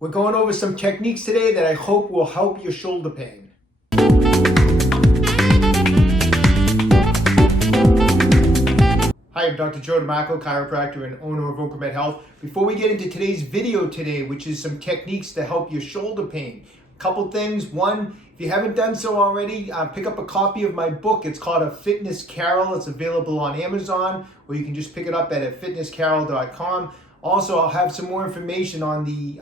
We're going over some techniques today that I hope will help your shoulder pain. Hi, I'm Dr. Joe DeMarco, chiropractor and owner of OcraMed Health. Before we get into today's video today, which is some techniques to help your shoulder pain, a couple things. One, if you haven't done so already, pick up a copy of my book. It's called A Fitness Carol. It's available on Amazon, or you can just pick it up at fitnesscarol.com. Also, I'll have some more information on the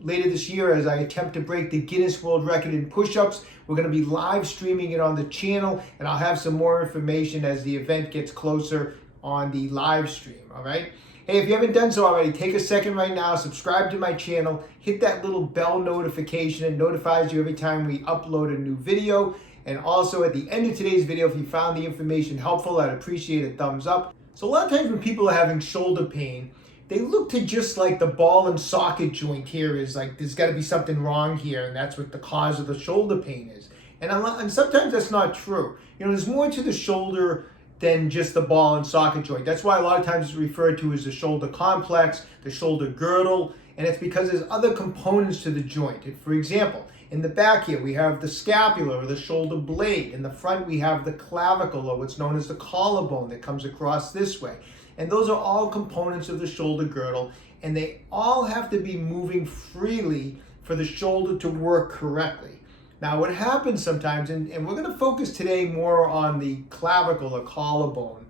later this year as I attempt to break the Guinness World Record in push-ups. We're going to be live streaming it on the channel, and I'll have some more information as the event gets closer on the live stream, all right? Hey, if you haven't done so already, take a second right now, subscribe to my channel, hit that little bell notification. It notifies you every time we upload a new video. And also at the end of today's video, if you found the information helpful, I'd appreciate a thumbs up. So a lot of times when people are having shoulder pain, they look to just like the ball and socket joint here is like, there's got to be something wrong here, and that's what the cause of the shoulder pain is. And sometimes that's not true. You know, there's more to the shoulder than just the ball and socket joint. That's why a lot of times it's referred to as the shoulder complex, the shoulder girdle, and it's because there's other components to the joint. For example, in the back here, we have the scapula or the shoulder blade. In the front, we have the clavicle, or what's known as the collarbone, that comes across this way. And those are all components of the shoulder girdle, and they all have to be moving freely for the shoulder to work correctly. Now, what happens sometimes, and we're going to focus today more on the clavicle or collarbone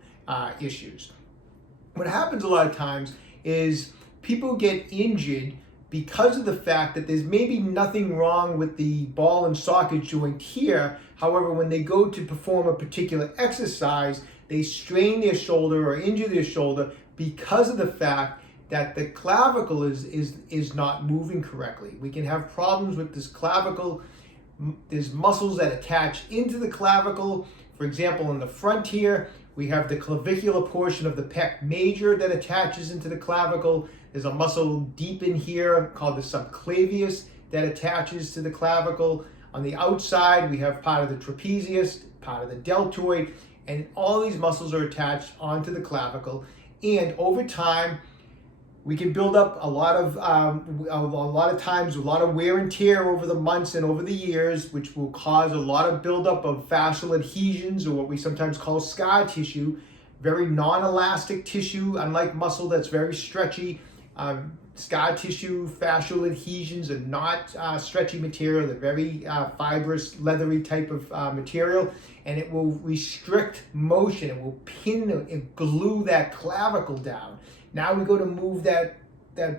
issues. What happens a lot of times is people get injured because of the fact that there's maybe nothing wrong with the ball and socket joint here. However, when they go to perform a particular exercise, they strain their shoulder or injure their shoulder because of the fact that the clavicle is not moving correctly. We can have problems with this clavicle. There's muscles that attach into the clavicle. For example, in the front here, we have the clavicular portion of the pec major that attaches into the clavicle. There's a muscle deep in here called the subclavius that attaches to the clavicle. On the outside, we have part of the trapezius, part of the deltoid, and all these muscles are attached onto the clavicle. And over time, we can build up a lot of times a lot of wear and tear over the months and over the years, which will cause a lot of buildup of fascial adhesions, or what we sometimes call scar tissue, very non-elastic tissue, unlike muscle that's very stretchy. Scar tissue, fascial adhesions are not stretchy material. They're very fibrous, leathery type of material, and it will restrict motion. It will pin and glue that clavicle down. Now we go to move that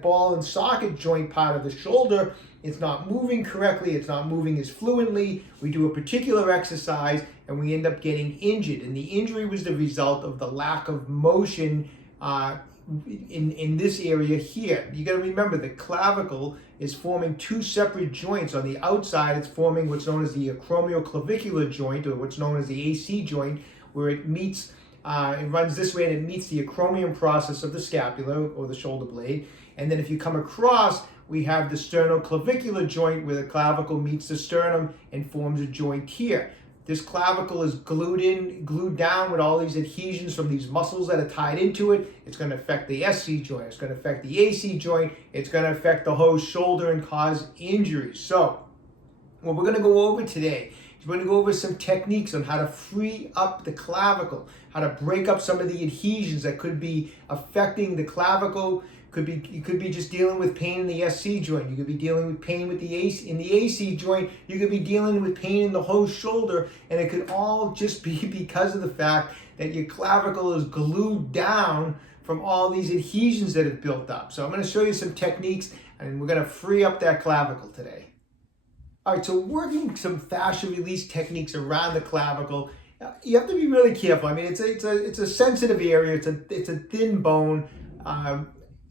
ball and socket joint part of the shoulder. It's not moving correctly. It's not moving as fluently. We do a particular exercise and we end up getting injured. And the injury was the result of the lack of motion in this area here. You got to remember the clavicle is forming two separate joints. On the outside, it's forming what's known as the acromioclavicular joint, or what's known as the AC joint, where it meets it runs this way and it meets the acromion process of the scapula or the shoulder blade. And then if you come across, we have the sternoclavicular joint where the clavicle meets the sternum and forms a joint here. This clavicle is glued down with all these adhesions from these muscles that are tied into it. It's going to affect the SC joint. It's going to affect the AC joint. It's going to affect the whole shoulder and cause injuries. So what we're going to go over today, we're going to go over some techniques on how to free up the clavicle, how to break up some of the adhesions that could be affecting the clavicle. You could be just dealing with pain in the SC joint. You could be dealing with pain with the AC joint. You could be dealing with pain in the whole shoulder, and it could all just be because of the fact that your clavicle is glued down from all these adhesions that have built up. So I'm going to show you some techniques, and we're going to free up that clavicle today. All right, so working some fascia release techniques around the clavicle, you have to be really careful. I mean, it's a sensitive area. It's a thin bone.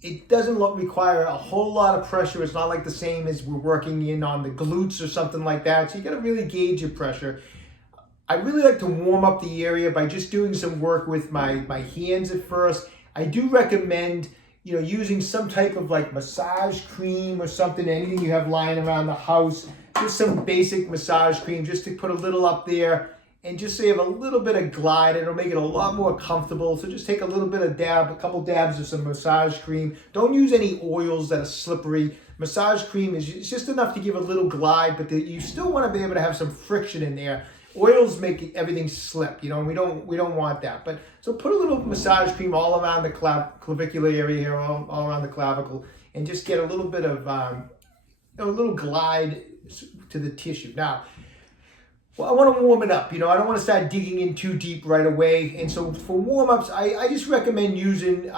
It doesn't require a whole lot of pressure. It's not like the same as we're working in on the glutes or something like that. So you got to really gauge your pressure. I really like to warm up the area by just doing some work with my hands at first. I do recommend using some type of like massage cream or something, anything you have lying around the house, just some basic massage cream just to put a little up there and just so you have a little bit of glide. It'll make it a lot more comfortable. So just take a little bit of a couple dabs of some massage cream. Don't use any oils that are slippery. Massage cream is it's just enough to give a little glide, but you still want to be able to have some friction in there. Oils make everything slip, and we don't want that. But so put a little massage cream all around the clavicular area here, all around the clavicle, and just get a little bit of a little glide to the tissue. Now, well, I want to warm it up. I don't want to start digging in too deep right away. And so for warm-ups, I just recommend using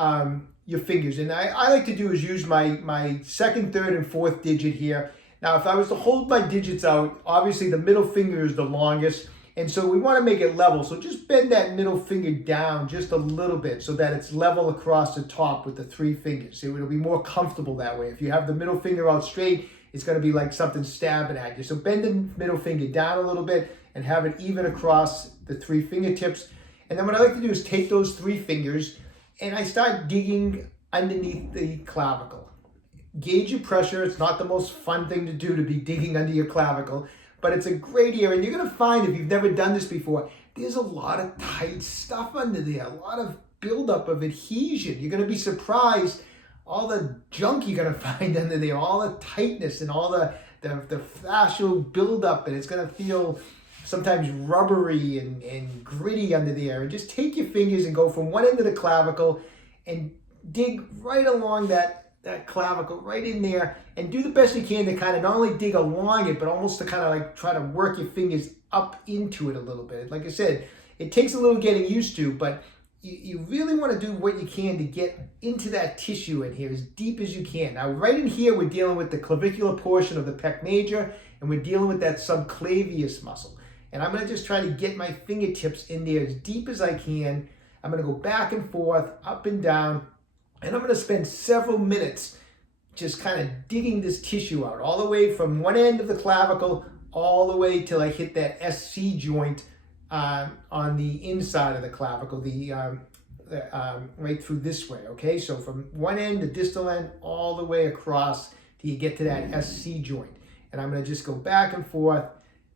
your fingers. And I like to do is use my second, third, and fourth digit here. Now, if I was to hold my digits out, obviously the middle finger is the longest. And so we want to make it level. So just bend that middle finger down just a little bit so that it's level across the top with the 3 fingers. It'll be more comfortable that way. If you have the middle finger out straight, it's going to be like something stabbing at you. So bend the middle finger down a little bit and have it even across the 3 fingertips. And then what I like to do is take those 3 fingers and I start digging underneath the clavicle. Gauge your pressure. It's not the most fun thing to do to be digging under your clavicle, but it's a great area. And you're going to find, if you've never done this before, there's a lot of tight stuff under there, a lot of buildup of adhesion. You're going to be surprised all the junk you're going to find under there, all the tightness and all the fascial buildup, and it's going to feel sometimes rubbery and gritty under there. And just take your fingers and go from one end of the clavicle and dig right along that clavicle, right in there, and do the best you can to kind of not only dig along it, but almost to kind of like try to work your fingers up into it a little bit. Like I said, it takes a little getting used to, but you really want to do what you can to get into that tissue in here as deep as you can. Now, right in here, we're dealing with the clavicular portion of the pec major, and we're dealing with that subclavius muscle. And I'm going to just try to get my fingertips in there as deep as I can. I'm going to go back and forth, up and down, and I'm going to spend several minutes just kind of digging this tissue out, all the way from one end of the clavicle, all the way till I hit that SC joint on the inside of the clavicle, right through this way, okay? So from one end, the distal end, all the way across till you get to that SC joint. And I'm going to just go back and forth,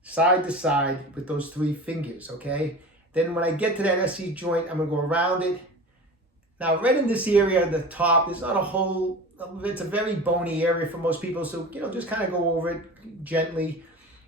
side to side with those 3 fingers, okay? Then when I get to that SC joint, I'm going to go around it. Now, right in this area at the top, there's not a whole, it's a very bony area for most people, so, just kind of go over it gently.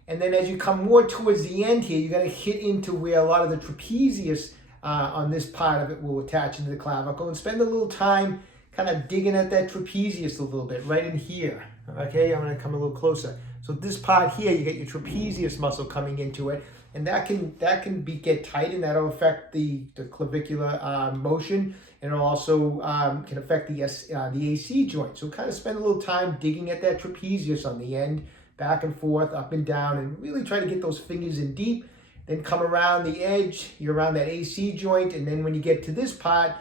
And then as you come more towards the end here, you're going to hit into where a lot of the trapezius on this part of it will attach into the clavicle, and spend a little time kind of digging at that trapezius a little bit, right in here, okay? I'm going to come a little closer. So this part here, you get your trapezius muscle coming into it, and that can get tight, and that'll affect the clavicular motion, and it'll also can affect the AC joint. So kind of spend a little time digging at that trapezius on the end, back and forth, up and down, and really try to get those fingers in deep. Then come around the edge, you're around that AC joint, and then when you get to this part,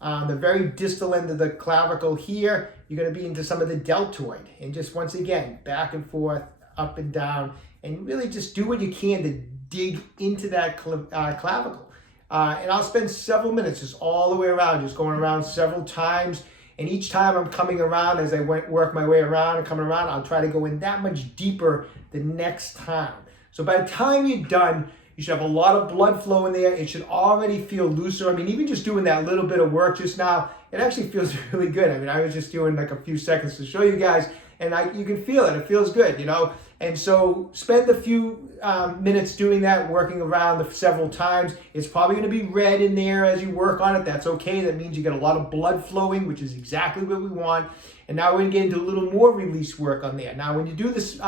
the very distal end of the clavicle here, you're going to be into some of the deltoid. And just once again, back and forth, up and down, and really just do what you can to dig into that clavicle. And I'll spend several minutes just all the way around, just going around several times. And each time I'm coming around, as I work my way around and coming around, I'll try to go in that much deeper the next time. So by the time you're done, you should have a lot of blood flow in there. It should already feel looser. I mean, even just doing that little bit of work just now, it actually feels really good. I mean, I was just doing like a few seconds to show you guys, and you can feel it. It feels good, And so spend a few minutes doing that, working around several times. It's probably going to be red in there as you work on it. That's okay. That means you get a lot of blood flowing, which is exactly what we want. And now we're going to get into a little more release work on there. Now, when you do this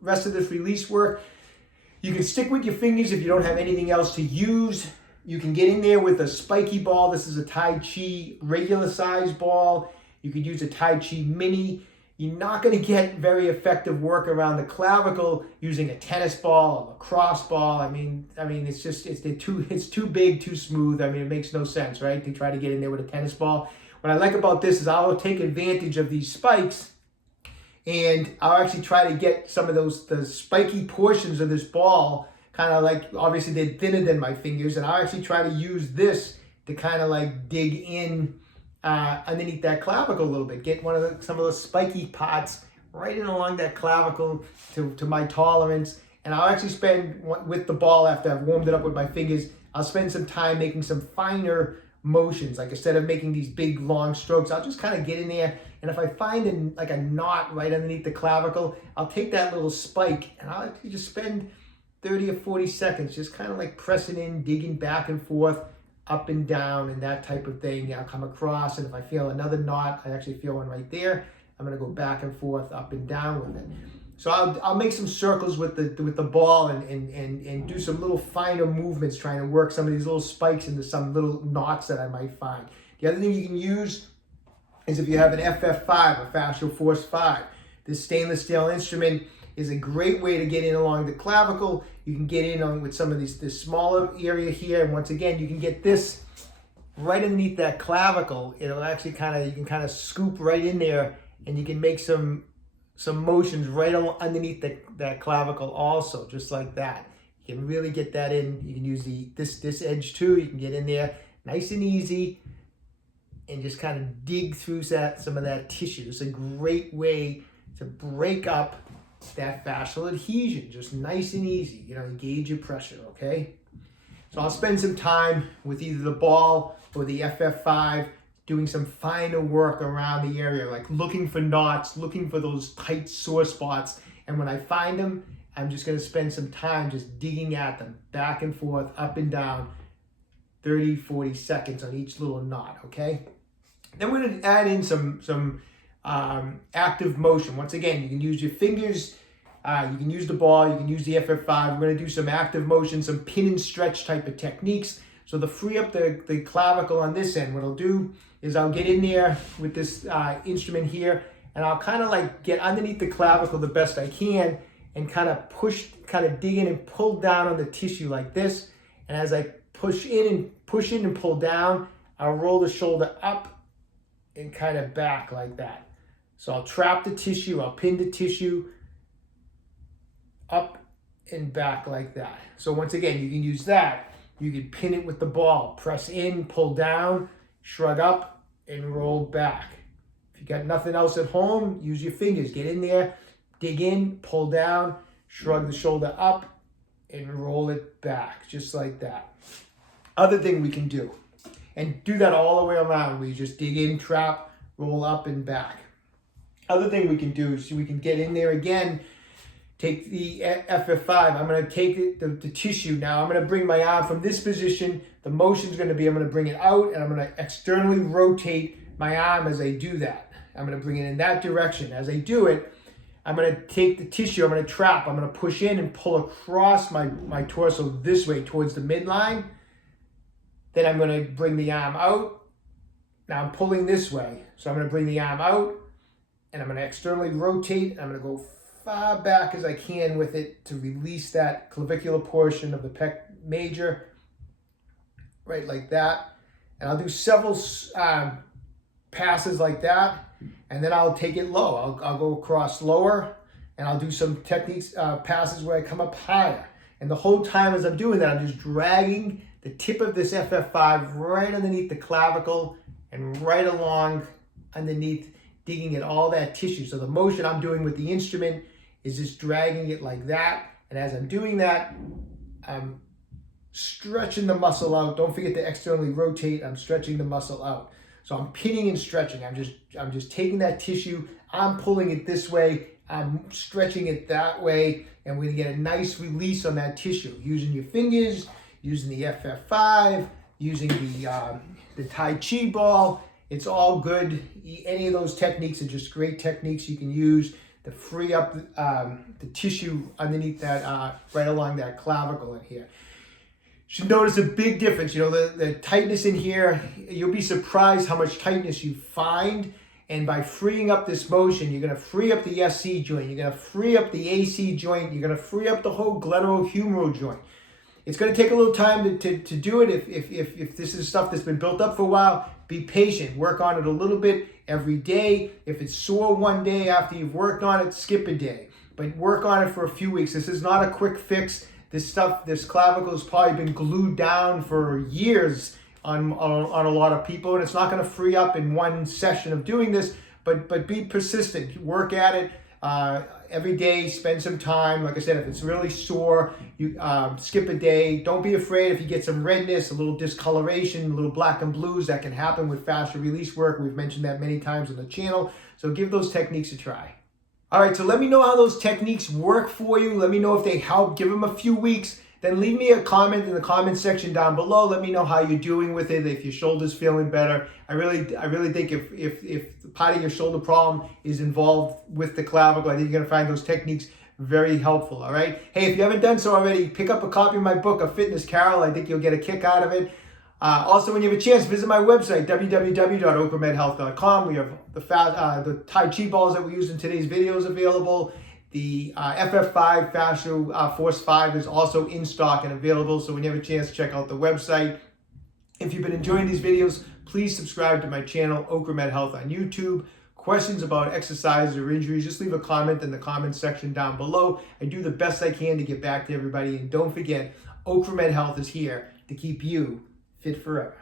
rest of this release work, you can stick with your fingers if you don't have anything else to use. You can get in there with a spiky ball. This is a Tai Chi regular size ball. You could use a Tai Chi mini. You're not going to get very effective work around the clavicle using a tennis ball, a lacrosse ball. I mean, it's too big, too smooth. I mean, it makes no sense, right? To try to get in there with a tennis ball. What I like about this is I'll take advantage of these spikes, and I'll actually try to get some of the spiky portions of this ball, kind of like, obviously they're thinner than my fingers, and I'll actually try to use this to kind of like dig in underneath that clavicle a little bit. Get some of those spiky parts right in along that clavicle to my tolerance. And I'll actually spend, with the ball, after I've warmed it up with my fingers, I'll spend some time making some finer motions. Like instead of making these big long strokes, I'll just kind of get in there And if I find like a knot right underneath the clavicle, I'll take that little spike and I'll actually just spend 30 or 40 seconds just kind of like pressing in, digging back and forth, up and down, and that type of thing. I'll come across, and if I feel another knot, I actually feel one right there, I'm going to go back and forth, up and down with it. So I'll make some circles with the ball and do some little finer movements, trying to work some of these little spikes into some little knots that I might find. The other thing you can use is if you have an FF5, a Fascial Force 5. This stainless steel instrument is a great way to get in along the clavicle. You can get in on with some of this smaller area here, and once again, you can get this right underneath that clavicle. It'll actually you can kind of scoop right in there, and you can make some motions right underneath that clavicle also, just like that. You can really get that in. You can use this edge too. You can get in there nice and easy and just kind of dig through some of that tissue. It's a great way to break up that fascial adhesion, just nice and easy. Gauge your pressure, okay? So I'll spend some time with either the ball or the FF5 doing some finer work around the area, like looking for knots, looking for those tight sore spots. And when I find them, I'm just going to spend some time just digging at them, back and forth, up and down, 30, 40 seconds on each little knot, okay? Then we're going to add in some active motion. Once again, you can use your fingers, you can use the ball, you can use the FF5. We're going to do some active motion, some pin and stretch type of techniques. So to free up the clavicle on this end, what I'll do is I'll get in there with this instrument here, and I'll kind of like get underneath the clavicle the best I can and kind of dig in and pull down on the tissue like this. And as I push in and pull down, I'll roll the shoulder up and kind of back like that. So I'll trap the tissue, I'll pin the tissue up and back like that. So once again, you can use that. You can pin it with the ball, press in, pull down, shrug up, and roll back. If you got nothing else at home, use your fingers. Get in there, dig in, pull down, shrug the shoulder up, and roll it back, just like that. Other thing we can do, and do that all the way around, where you just dig in, trap, roll up and back. Other thing we can do is we can get in there again, take the FF5. I'm going to take the tissue now. I'm going to bring my arm from this position. The motion is going to be, I'm going to bring it out, and I'm going to externally rotate my arm as I do that. I'm going to bring it in that direction. As I do it, I'm going to take the tissue, I'm going to trap, I'm going to push in and pull across my torso this way towards the midline. Then I'm going to bring the arm out. Now I'm pulling this way. So I'm going to bring the arm out, and I'm going to externally rotate. I'm going to go far back as I can with it to release that clavicular portion of the pec major, right like that. And I'll do several passes like that, and then I'll take it low. I'll go across lower, and I'll do some techniques, passes where I come up higher. And the whole time as I'm doing that, I'm just dragging the tip of this FF5 right underneath the clavicle and right along underneath, digging at all that tissue. So the motion I'm doing with the instrument is just dragging it like that. And as I'm doing that, I'm stretching the muscle out. Don't forget to externally rotate. I'm stretching the muscle out. So I'm pinning and stretching. I'm just taking that tissue. I'm pulling it this way. I'm stretching it that way. And we're gonna get a nice release on that tissue using your fingers, using the FF5, using the Tai Chi ball. It's all good. Any of those techniques are just great techniques you can use to free up the tissue underneath that, right along that clavicle in here. You should notice a big difference. The tightness in here, you'll be surprised how much tightness you find. And by freeing up this motion, you're going to free up the SC joint. You're going to free up the AC joint. You're going to free up the whole glenohumeral joint. It's going to take a little time to do it. If this is stuff that's been built up for a while, be patient. Work on it a little bit every day. If it's sore one day after you've worked on it, skip a day. But work on it for a few weeks. This is not a quick fix. This clavicle has probably been glued down for years on a lot of people, and it's not going to free up in one session of doing this, but be persistent. Work at it. every day, spend some time. Like I said, if it's really sore, you skip a day. Don't be afraid if you get some redness, a little discoloration, a little black and blues. That can happen with fascial release work. We've mentioned that many times on the channel. So give those techniques a try. All right, so let me know how those techniques work for you. Let me know if they help. Give them a few weeks. Then leave me a comment in the comment section down below. Let me know how you're doing with it, if your shoulder's feeling better. I really think if part of your shoulder problem is involved with the clavicle, I think you're gonna find those techniques very helpful, all right? Hey, if you haven't done so already, pick up a copy of my book, A Fitness Carol. I think you'll get a kick out of it. Also, when you have a chance, visit my website, www.OcraMedHealth.com. We have the Tai Chi balls that we use in today's videos available. The FF5 Fascial Force 5 is also in stock and available, so when you have a chance, check out the website. If you've been enjoying these videos, please subscribe to my channel, OcraMed Health on YouTube. Questions about exercise or injuries, just leave a comment in the comment section down below. I do the best I can to get back to everybody, and don't forget, OcraMed Health is here to keep you fit forever.